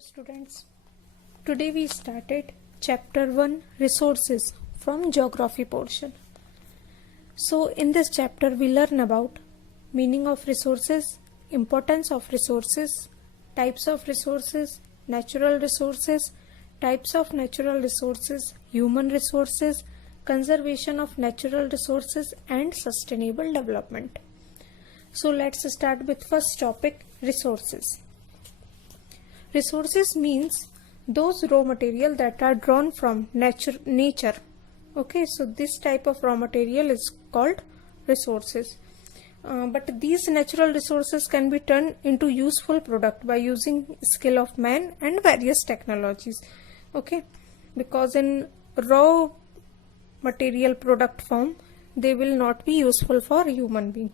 students, today we started chapter 1 resources from geography portion. So in this chapter we learn about meaning of resources, importance of resources, types of resources, natural resources, types of natural resources, human resources, conservation of natural resources and sustainable development. So let's start with first topic, resources. Resources means those raw material that are drawn from nature. Okay, so this type of raw material is called resources. But these natural resources can be turned into useful product by using skill of man and various technologies. Okay, because in raw material product form, they will not be useful for human being.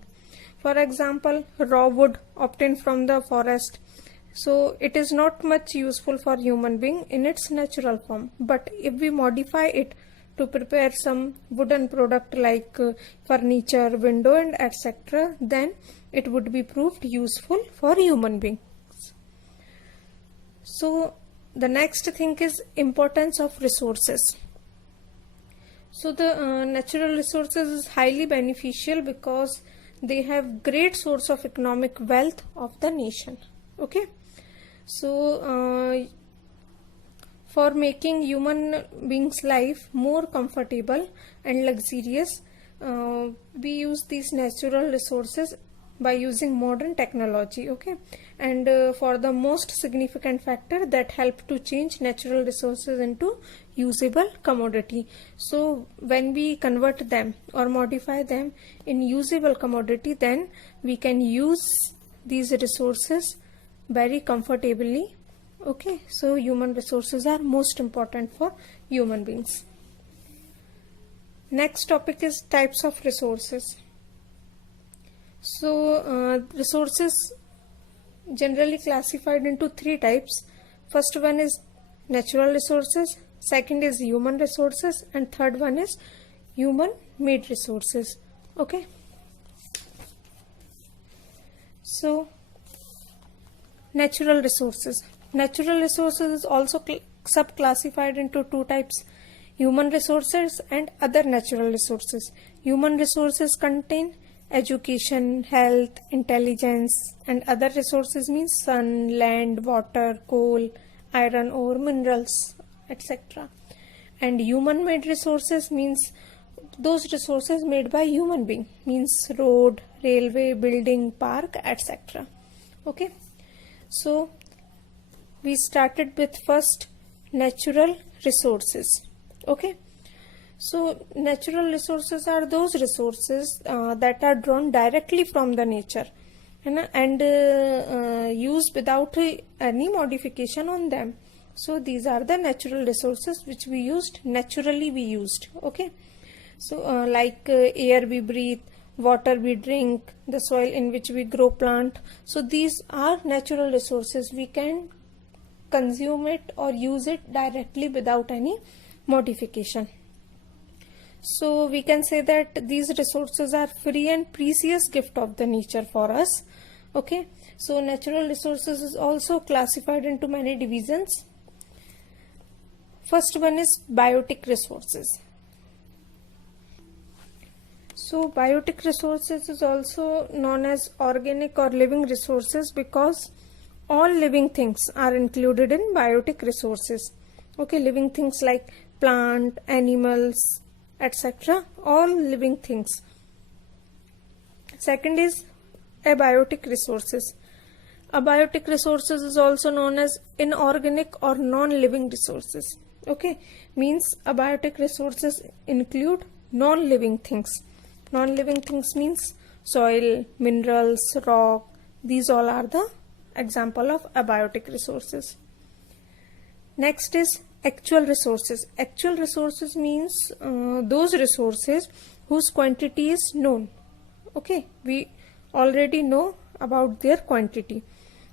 For example, raw wood obtained from the forest. So it is not much useful for human being in its natural form. But if we modify it to prepare some wooden product like furniture, window and etc., then it would be proved useful for human beings. So the next thing is importance of resources. So the natural resources is highly beneficial because they have great source of economic wealth of the nation. Okay. So for making human beings life more comfortable and luxurious, we use these natural resources by using modern technology. Okay, and for the most significant factor that help to change natural resources into usable commodity. So when we convert them or modify them in usable commodity, then we can use these resources very comfortably. Okay, so human resources are most important for human beings. Next topic is types of resources. So resources generally classified into three types. First one is natural resources, second is human resources, and third one is human made resources. Okay, so natural resources. Natural resources is also sub-classified into two types, human resources and other natural resources. Human resources contain education, health, intelligence, and other resources means sun, land, water, coal, iron ore, minerals, etc. And human made resources means those resources made by human being, means road, railway, building, park, etc. Okay. So we started with first natural resources. Okay, so natural resources are those resources that are drawn directly from the nature and used without any modification on them. So these are the natural resources which we used, naturally we used. Okay, so like air we breathe, water we drink, the soil in which we grow plant. So these are natural resources. We can consume it or use it directly without any modification. So we can say that these resources are free and precious gift of the nature for us. Okay, so natural resources is also classified into many divisions. First one is biotic resources. So biotic resources is also known as organic or living resources because all living things are included in biotic resources. Okay, living things like plant, animals, etc. All living things. Second is abiotic resources. Abiotic resources is also known as inorganic or non-living resources. Okay, means abiotic resources include non-living things. Non-living things means soil, minerals, rock. These all are the example of abiotic resources. Next is actual resources. Actual resources means those resources whose quantity is known. Okay, we already know about their quantity.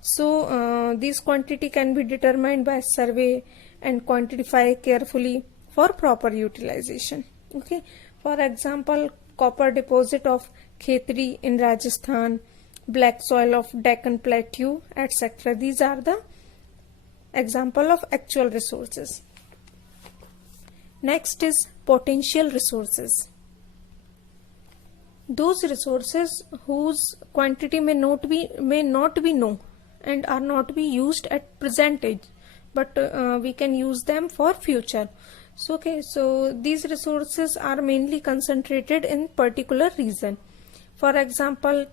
So this quantity can be determined by survey and quantify carefully for proper utilization. Okay, for example, copper deposit of Khetri in Rajasthan, black soil of Deccan Plateau, etc. These are the example of actual resources. Next is potential resources. Those resources whose quantity may not be known and are not be used at present age, but we can use them for future. So these resources are mainly concentrated in particular region. For example,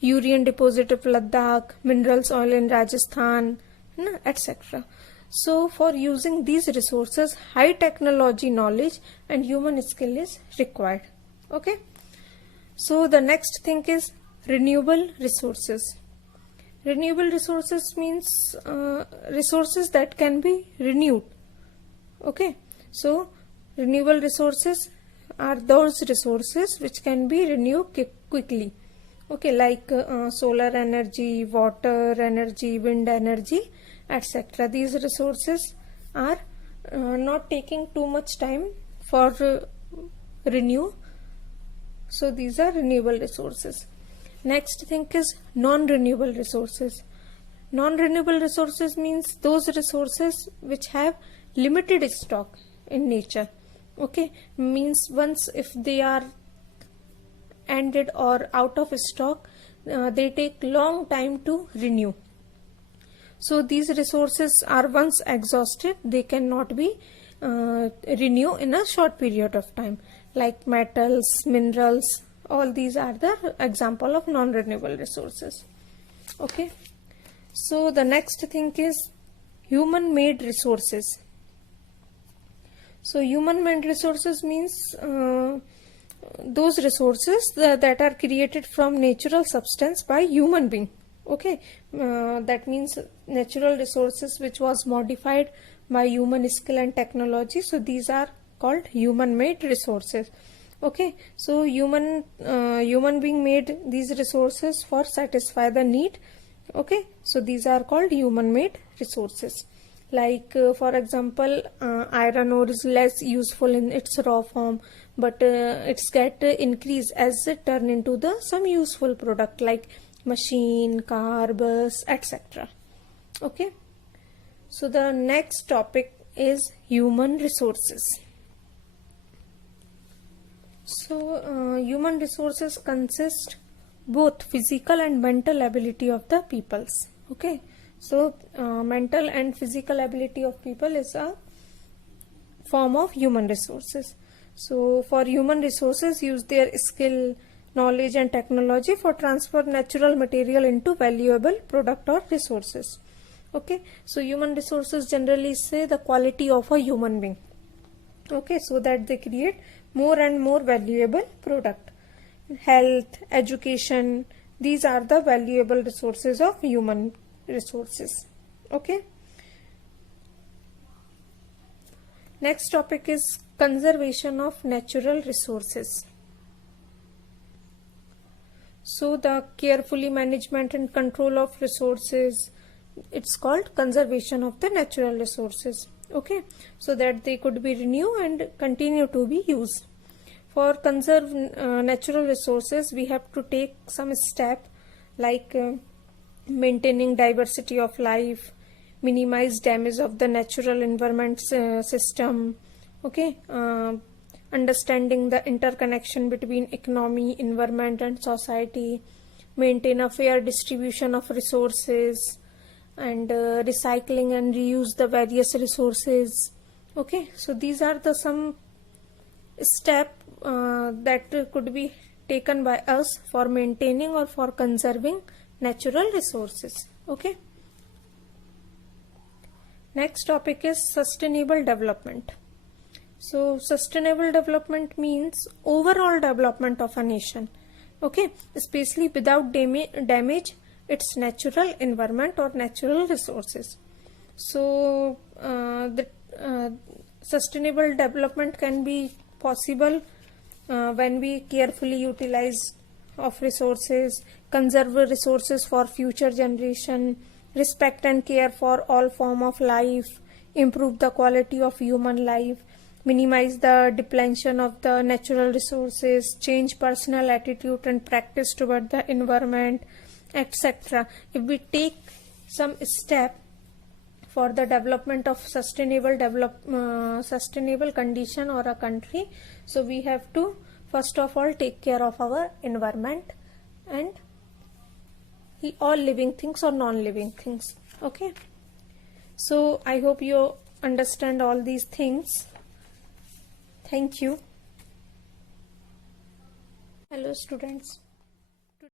uranium deposit of Ladakh, minerals oil in Rajasthan, etc. So for using these resources, high technology knowledge and human skill is required. Okay. So the next thing is renewable resources. Renewable resources means resources that can be renewed. Okay. So renewable resources are those resources which can be renewed quickly. Okay, like solar energy, water energy, wind energy, etc. These resources are not taking too much time for renew. So these are renewable resources. Next thing is non-renewable resources. Non-renewable resources means those resources which have limited stock in nature. Okay, means once if they are ended or out of stock, they take long time to renew. So these resources are once exhausted, they cannot be renewed in a short period of time, like metals, minerals. All these are the example of non-renewable resources. Okay. So the next thing is human-made resources. So human-made resources means those resources that are created from natural substance by human being. Okay, that means natural resources which was modified by human skill and technology. So these are called human-made resources. Okay, so human being made these resources for satisfy the need. Okay, so these are called human-made resources. Like for example, iron ore is less useful in its raw form, but it's get increase as it turn into the some useful product like machine, car, bus, etc. Okay, so the next topic is human resources. So human resources consist both physical and mental ability of the peoples. Okay, so mental and physical ability of people is a form of human resources. So for human resources, use their skill, knowledge and technology for transfer natural material into valuable product or resources. Okay, so human resources generally say the quality of a human being. Okay, so that they create more and more valuable product. Health, education, these are the valuable resources of human resources. Okay. Next topic is conservation of natural resources. So the carefully management and control of resources, it's called conservation of the natural resources. Okay, so that they could be renewed and continue to be used. For conserve natural resources, we have to take some step like maintaining diversity of life, minimize damage of the natural environment system. Okay, understanding the interconnection between economy, environment and society, maintain a fair distribution of resources, and recycling and reuse the various resources. Okay, so these are the some step that could be taken by us for maintaining or for conserving natural resources. Okay. Next topic is sustainable development. So sustainable development means overall development of a nation. Okay, especially without damage its natural environment or natural resources. So the sustainable development can be possible when we carefully utilize of resources, conserve resources for future generation, respect and care for all form of life, improve the quality of human life, minimize the depletion of the natural resources, change personal attitude and practice toward the environment, etc. If we take some step for the development of sustainable condition or a country. So we have to first of all take care of our environment and all living things or non-living things. Okay, so I hope you understand all these things. Thank you. Hello students.